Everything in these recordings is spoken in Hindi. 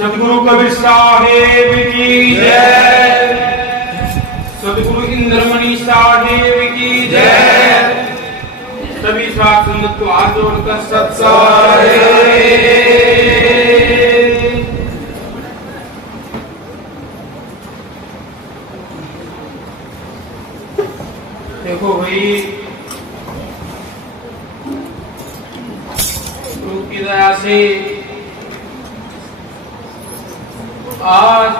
सतगुरु कबीर साहेब की जय। सतगुरु इंद्रमणि साहेब की जय। सभी साथ संगत को हाथ जोड़कर सत्संग। देखो भाई, गुरु की दया से आज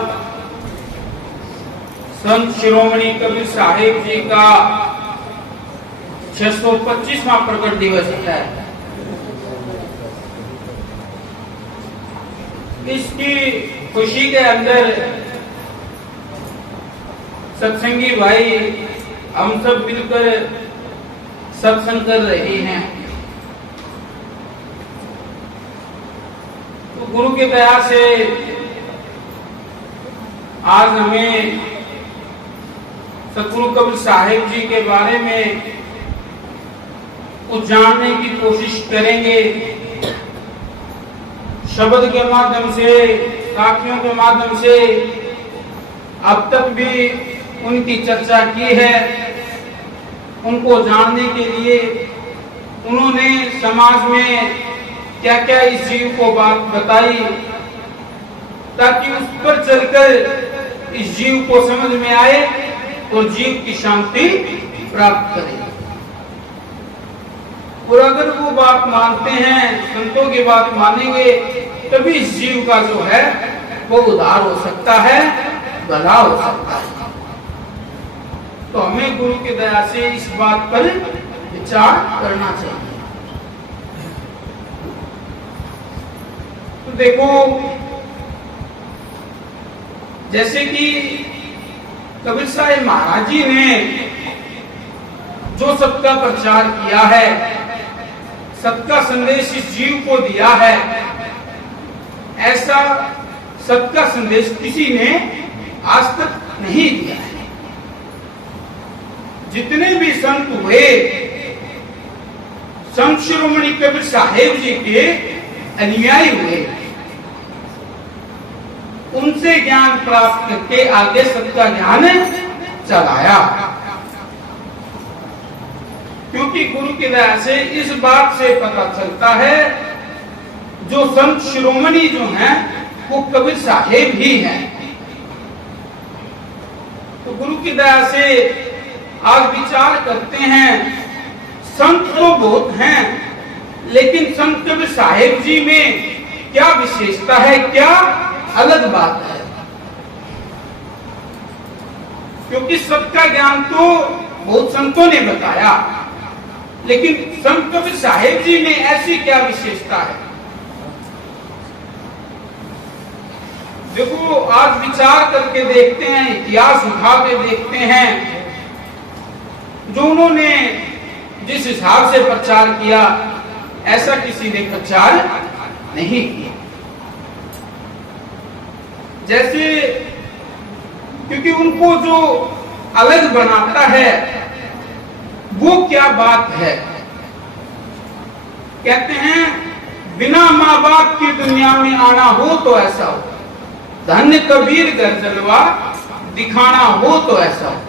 संत शिरोमणि कबीर साहिब जी का 625वां प्रकट दिवस है। इसकी खुशी के अंदर सत्संगी भाई हम सब मिलकर सत्संग कर रहे हैं। तो गुरु की दया से आज हमें सतगुरु कबीर साहिब जी के बारे में कुछ जानने की कोशिश करेंगे। शब्द के माध्यम से, साखियों के माध्यम से अब तक भी उनकी चर्चा की है। उनको जानने के लिए उन्होंने समाज में क्या क्या इस जीव को बात बताई, ताकि उस पर चलकर इस जीव को समझ में आए और जीव की शांति प्राप्त करे। और अगर वो बात मानते हैं, संतों की बात मानेंगे, तभी इस जीव का जो है वो उद्धार हो सकता है, भला हो सकता है। तो हमें गुरु की दया से इस बात पर विचार करना चाहिए। तो देखो, जैसे कि कबीर साहिब महाराज जी ने जो सबका प्रचार किया है, सबका संदेश इस जीव को दिया है, ऐसा सबका संदेश किसी ने आज तक नहीं दिया है। जितने भी संत हुए, संत शिरोमणि कबीर साहिब जी के अनुयायी हुए, उनसे ज्ञान प्राप्त करके आगे सबका ज्ञान चलाया। क्योंकि गुरु की दया से इस बात से पता चलता है, जो संत शिरोमणि जो हैं वो कबीर साहिब ही हैं। तो गुरु की दया से आज विचार करते हैं। संत तो बहुत हैं, लेकिन संत कबीर साहिब जी में क्या विशेषता है, क्या अलग बात है। क्योंकि सबका ज्ञान तो बहुत संतों ने बताया, लेकिन संत कबीर साहिब जी में ऐसी क्या विशेषता है। देखो, आज विचार करके देखते हैं, इतिहास उठा के देखते हैं, जो उन्होंने जिस हिसाब से प्रचार किया, ऐसा किसी ने प्रचार नहीं किया। जैसे, क्योंकि उनको जो अलग बनाता है वो क्या बात है। कहते हैं, बिना माँ बाप की दुनिया में आना हो तो ऐसा हो, धन्य कबीर घर जलवा दिखाना हो तो ऐसा हो।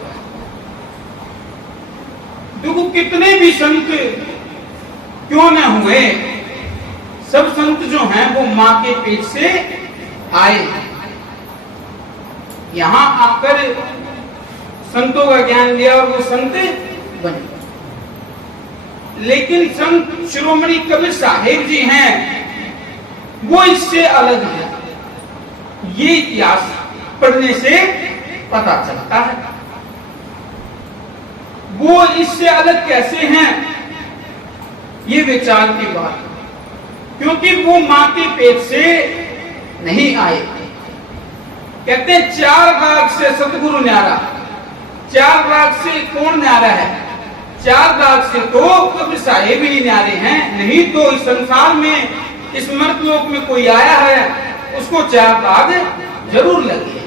देखो, कितने भी संत क्यों न हुए, सब संत जो हैं वो माँ के पेट से आए हैं। यहां आकर संतों का ज्ञान लिया और वो संत बने। लेकिन संत शिरोमणि कबीर साहिब जी हैं, वो इससे अलग है। ये इतिहास पढ़ने से पता चलता है। वो इससे अलग कैसे हैं, ये विचार की बात है। क्योंकि वो मां के पेट से नहीं आए। कहते हैं, 4 भाग से सतगुरु न्यारा। 4 भाग से कौन न्यारा है? 4 भाग से तो कबीर साहिब ही न्यारे हैं। नहीं तो इस संसार में, इस मर्तलोक में कोई आया है, उसको 4 भाग जरूर लगे।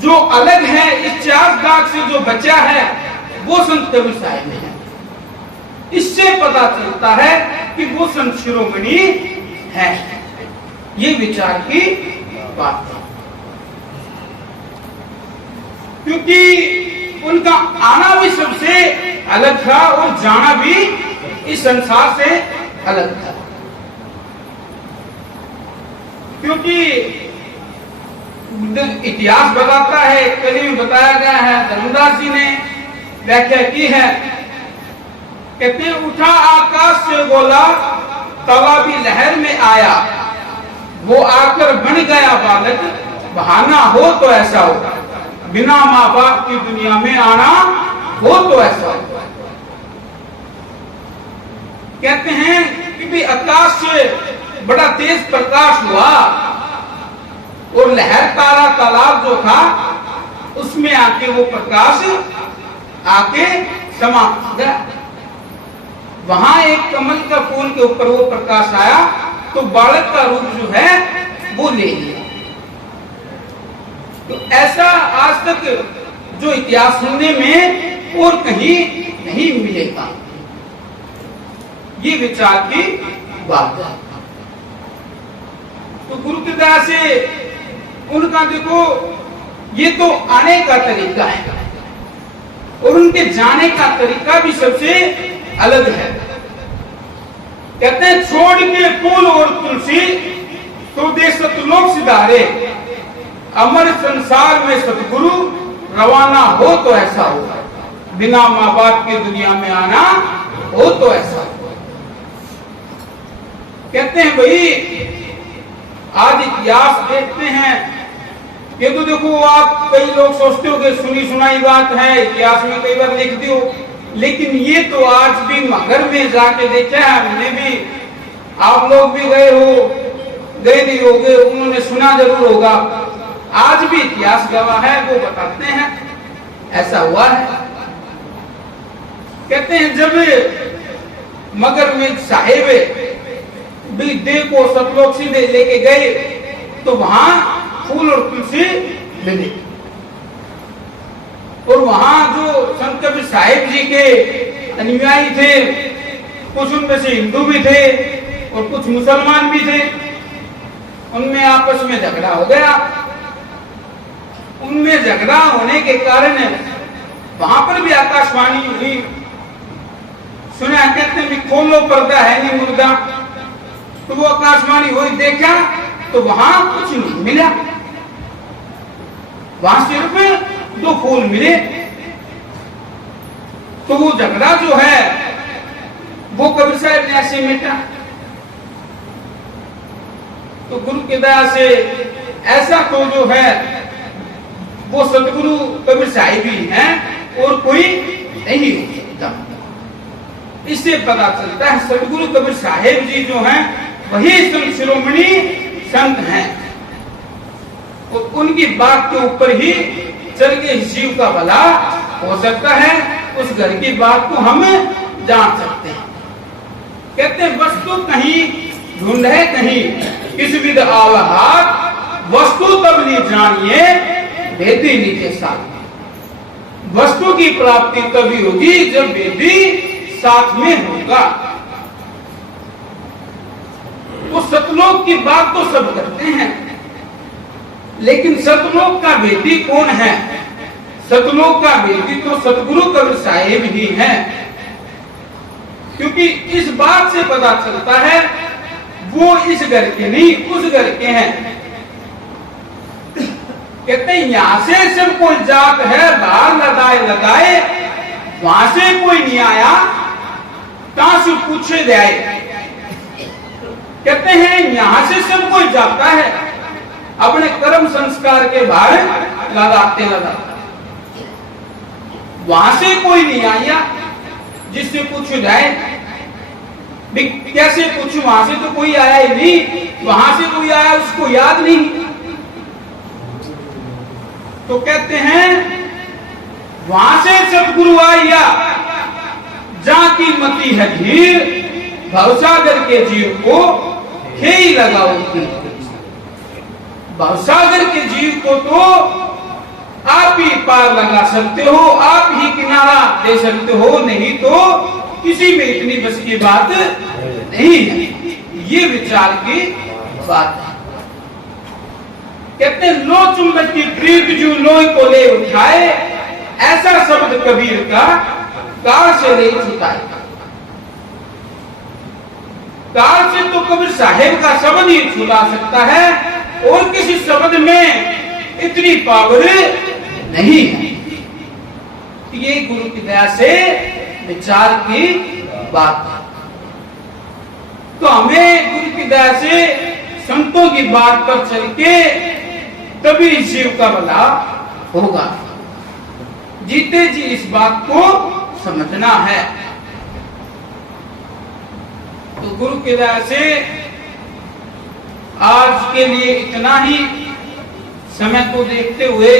जो अलग है, इस 4 भाग से जो बचा है, वो संत कबीर साहिब है। इससे पता चलता है कि वो संत शिरोमणि है। ये विचार की बात है। क्योंकि उनका आना भी सबसे अलग था और जाना भी इस संसार से अलग था। क्योंकि इतिहास बताता है, कली में बताया गया है, धर्मदास जी ने व्याख्या की है, कहते हैं उठा आकाश से गोला तवा भी लहर में आया, वो आकर बन गया बालक, बहाना हो तो ऐसा होगा, बिना माँ बाप की दुनिया में आना हो तो ऐसा होगा। कहते हैं कि भी आकाश से बड़ा तेज प्रकाश हुआ और लहर तारा तालाब जो था उसमें आके वो प्रकाश आके समा गया। वहां एक कमल का फूल के ऊपर वो प्रकाश आया तो बालक का रूप जो है वो ले लिया। तो ऐसा आज तक जो इतिहास सुनने में और कहीं नहीं मिलेगा। ये विचार की बात है। तो गुरु की दया से उनका देखो ये तो आने का तरीका है और उनके जाने का तरीका भी सबसे अलग है। कहते हैं छोड़ के फूल और तुलसी तो दे सतलोक सिधारे, अमर संसार में सतगुरु रवाना हो तो ऐसा हो, बिना माँ बाप की दुनिया में आना हो तो ऐसा हो। कहते हैं भाई आज इतिहास देखते हैं, ये तो देखो आप कई लोग सोचते हो कि सुनी सुनाई बात है, इतिहास में कई बार लिख दियो, लेकिन ये तो आज भी मगर में जाके देखा है हमने भी, आप लोग भी गए हो, गए नहीं होगे, उन्होंने सुना जरूर होगा। आज भी इतिहास गवाह है, वो बताते हैं ऐसा हुआ है। कहते हैं जब मगर में साहेब देह को सतलोक सीधे लेके गए तो वहां फूल और तुलसी मिले और वहां जो संत कबीर साहिब जी के अनुयायी थे, कुछ उनमें से हिंदू भी थे और कुछ मुसलमान भी थे, उनमें आपस में झगड़ा हो गया। उनमें झगड़ा होने के कारण वहां पर भी आकाशवाणी हुई, सुना कहते हैं खोलो पर्दा है नहीं मुर्दा, तो वो आकाशवाणी हुई, देखा तो वहां कुछ नहीं मिला, वहां सिर्फ 2 फूल मिले। तो वो झगड़ा जो है वो कबीर साहब ने ऐसे मिटा। तो गुरु की दया से ऐसा तो जो है वो सतगुरु कबीर साहिब ही हैं और कोई नहीं हो सकता। इससे पता चलता है सतगुरु कबीर साहिब जी जो हैं वही संत शिरोमणि संत हैं और उनकी बात के ऊपर ही चल के जीव का भला हो सकता है, उस घर की बात को हम जान सकते हैं। कहते हैं वस्तु कहीं ढूंढ है कहीं किस विध आवहार, वस्तु तब नहीं जानिए वेदी नीचे साथ। वस्तु की प्राप्ति तभी होगी जब वेदी साथ में होगा। वो सतलोक की बात तो सब करते हैं, लेकिन सतलोक का वेदी कौन है? सतलोक का वेदी तो सतगुरु कबीर साहिब ही हैं। क्योंकि इस बात से पता चलता है वो इस घर के नहीं उस घर के हैं। कहते हैं यहां से सब कोई जात है बाहर लगाए, वहां से कोई नहीं आया कहां से पूछे जाए। कहते हैं यहां से सब कोई जाता है अपने कर्म संस्कार के बाहर लगाते, वहां से कोई नहीं आया जिससे पूछो जाए। कैसे पूछूं, वहां से तो कोई आया ही नहीं, वहां से कोई आया उसको याद नहीं। तो कहते हैं वहां से सतगुरु आया जहां की मति है धीर, भवसागर के जीव को खेई लगाओ। भवसागर के जीव को तो आप ही पार लगा सकते हो, आप ही किनारा दे सकते हो, नहीं तो किसी में इतनी बस की बात नहीं है। ये विचार की बात है। कहते हैं लो चुंबक की प्रीत जू लोई को ले उठाए, ऐसा शब्द कबीर का काल से ले छुटाए। काल से तो कबीर साहेब का शब्द ही छुड़ा सकता है, और किसी शब्द में इतनी पावर नहीं है। ये गुरु की दया से विचार की बात है। तो हमें गुरु की दया से संतों की बात पर चल के तभी जीव का भला होगा। जीते जी इस बात को समझना है। तो गुरु की दया से आज के लिए इतना ही, समय को देखते हुए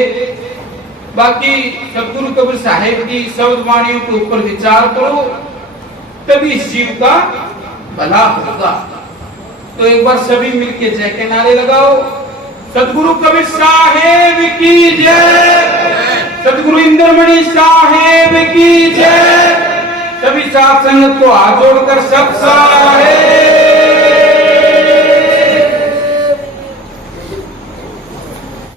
बाकी सतगुरु कबीर साहेब की शब्द वाणियों के ऊपर विचार करो, तभी इस जीव का भला होगा। तो एक बार सभी मिलके जय के नारे लगाओ। सतगुरु कबीर साहेब की जय, सतगुरु इंद्रमणि साहेब की जय। सभी साथ संगत को हाथ जोड़कर सब